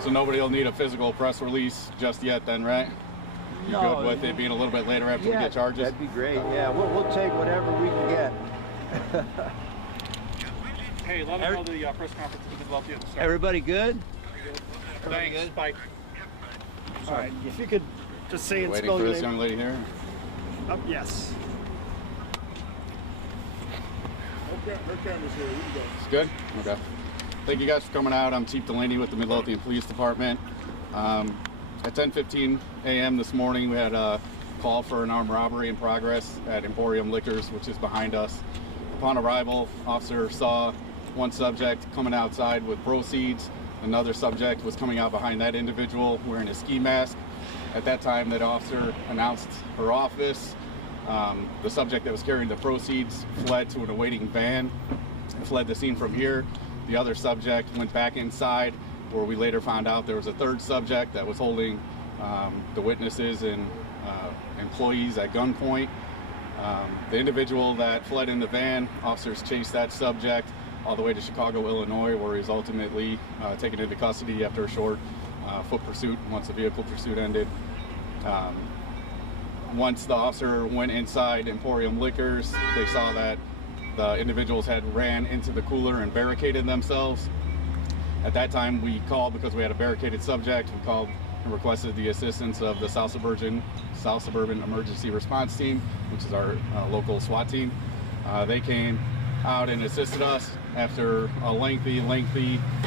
So nobody will need a physical press release just yet then, right? You No, good with it being a little bit later after we get charges? That'd be great. Yeah, we'll take whatever we can get. Hey, let me know the press conference in Midlothian. Everybody good? Thanks. Good? Bye. All right, if you could just say and Waiting spell for your this name. young lady here. Oh, yes. Her camera's here. You can go. It's good? Okay. Thank you guys for coming out. I'm Chief Delaney with the Midlothian Police Department. At 10:15 a.m. this morning, we had a call for an armed robbery in progress at Emporium Liquors, which is behind us. Upon arrival, officer saw one subject coming outside with proceeds. Another subject was coming out behind that individual wearing a ski mask. At that time, that officer announced her office. The subject that was carrying the proceeds fled to an awaiting van and fled the scene from here. The other subject went back inside, where we later found out there was a third subject that was holding the witnesses and employees at gunpoint. The individual that fled in the van, officers chased that subject all the way to Chicago, Illinois, where he was ultimately taken into custody after a short foot pursuit once the vehicle pursuit ended. Once the officer went inside Emporium Liquors, they saw that the individuals had ran into the cooler and barricaded themselves. At that time, we called because we had a barricaded subject. We called and requested the assistance of the South Suburban Emergency Response Team, which is our local SWAT team. They came out and assisted us. After a lengthy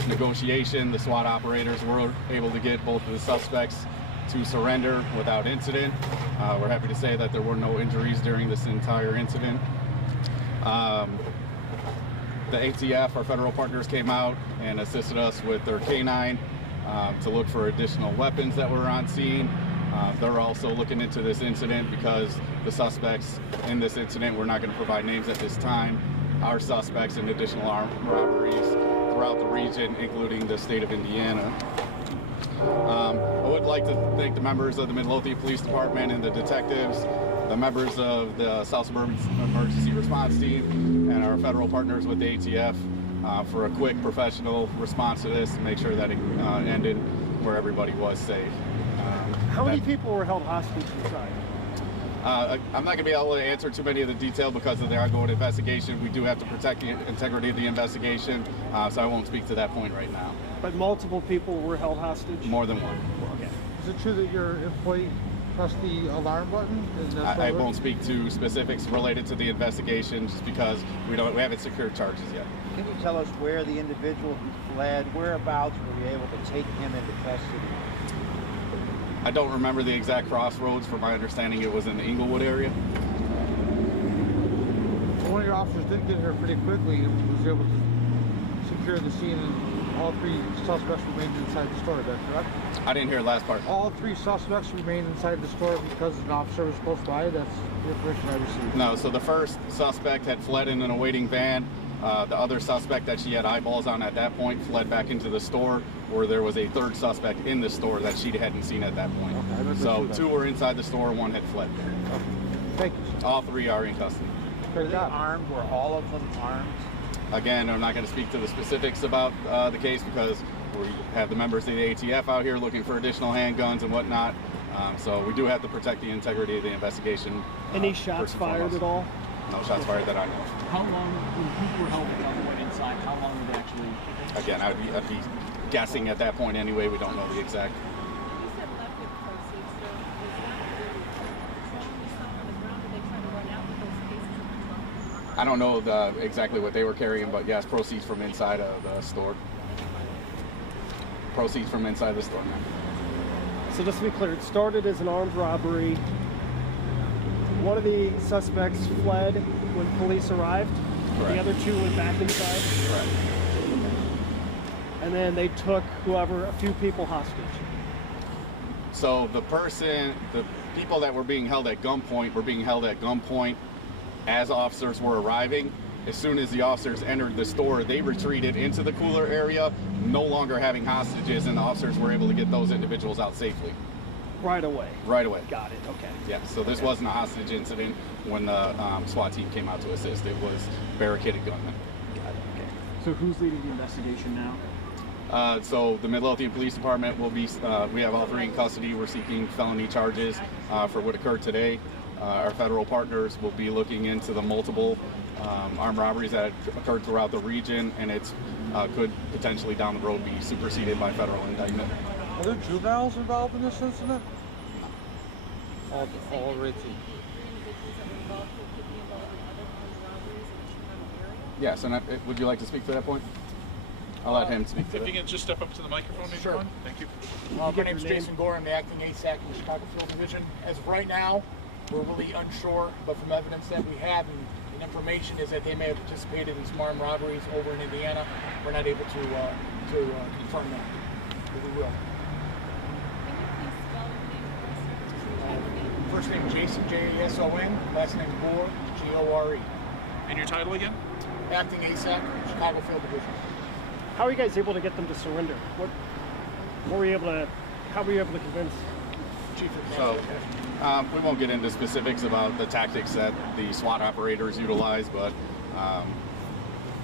negotiation, the SWAT operators were able to get both of the suspects to surrender without incident. We're happy to say that there were no injuries during this entire incident. The ATF, our federal partners, came out and assisted us with their canine to look for additional weapons that were on scene. They're also looking into this incident because the suspects in this incident, we're not going to provide names at this time, are suspects in additional armed robberies throughout the region, including the state of Indiana. I would like to thank the members of the Midlothian Police Department and the detectives, the members of the South Suburban Emergency Response Team, and our federal partners with the ATF for a quick, professional response to this to make sure that it ended where everybody was safe. How many people were held hostage inside? I'm not going to be able to answer too many of the detail because of the ongoing investigation. We do have to protect the integrity of the investigation, so I won't speak to that point right now. But multiple people were held hostage? More than one. Okay. Is it true that your employee pressed the alarm button? I won't speak to specifics related to the investigation just because we haven't secured charges yet. Can you tell us where the individual who fled, whereabouts were you able to take him into custody? I don't remember the exact crossroads. From my understanding, it was in the Inglewood area. One of your officers did get here pretty quickly and was able to secure the scene, and all three suspects remained inside the store. Is that correct? I didn't hear the last part. All three suspects remained inside the store because an officer was close by. That's the information I received. No, so the first suspect had fled in an awaiting van. The other suspect that she had eyeballs on at that point fled back into the store, where there was a third suspect in the store that she hadn't seen at that point. Okay, so two were inside the store, one had fled. Okay. Thank you, sir. All three are in custody. Were they armed? Were all of them armed? Again, I'm not going to speak to the specifics about the case because we have the members of the ATF out here looking for additional handguns and whatnot. So we do have to protect the integrity of the investigation. Any shots fired at all? No shots fired that I know. How long, when people were held at gunpoint inside, how long were they actually? Again, I'd be guessing at that point anyway. We don't know the exact. You said left with proceeds, so is that really something you saw on the ground? Did they try to run out with those cases? I don't know exactly what they were carrying, but yes, proceeds from inside of the store. Proceeds from inside the store. So just to be clear, it started as an armed robbery. One of the suspects fled when police arrived. Correct. The other two went back inside. Correct. And then they took a few people hostage. So the people that were being held at gunpoint were being held at gunpoint as officers were arriving. As soon as the officers entered the store, they retreated into the cooler area, no longer having hostages, and the officers were able to get those individuals out safely. Right away. Right away. Got it. Okay. Yeah, so this wasn't a hostage incident when the SWAT team came out to assist. It was barricaded gunmen. Got it. Okay. So who's leading the investigation now? So the Midlothian Police Department will be, we have all three in custody. We're seeking felony charges for what occurred today. Our federal partners will be looking into the multiple armed robberies that occurred throughout the region, and it could potentially down the road be superseded by federal indictment. Are there juveniles involved in this incident? Already. Yes, and would you like to speak to that point? I'll let him speak to If you it. can just step up to the microphone, maybe. Sure. Ron? Thank you. My Give name's your name. Jason Gore. I'm the acting ASAC in the Chicago Field Division. As of right now, we're really unsure, but from evidence that we have and information is that they may have participated in some armed robberies over in Indiana. We're not able to confirm that, but we will. First name Jason, Jason, last name Gore, Gore. And your title again? Acting ASAC, Chicago Field Division. How are you guys able to get them to surrender? How were you able to convince? Chief of So, Master. we won't get into specifics about the tactics that the SWAT operators utilize, but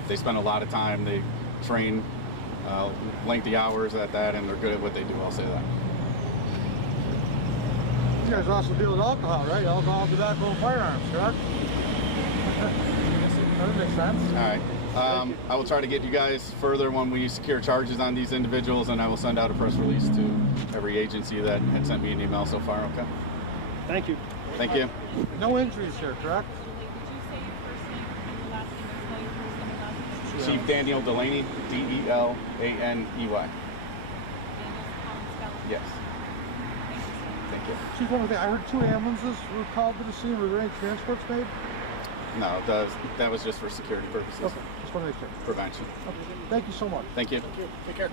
they spend a lot of time. They train lengthy hours at that, and they're good at what they do. I'll say that. You guys also deal with alcohol, right? Alcohol, tobacco, and firearms, correct? That makes sense. All right. I will try to get you guys further when we secure charges on these individuals, and I will send out a press release to every agency that had sent me an email so far. Okay. Thank you. Thank you. No injuries here, correct? Chief Daniel Delaney, Delaney. Yes. Thank you. Chief, one more thing. I heard 2 ambulances were called to the scene. Were there any transports made? No, that was just for security purposes. Okay, just want to make sure. Prevention. Okay. Thank you so much. Thank you. Take care.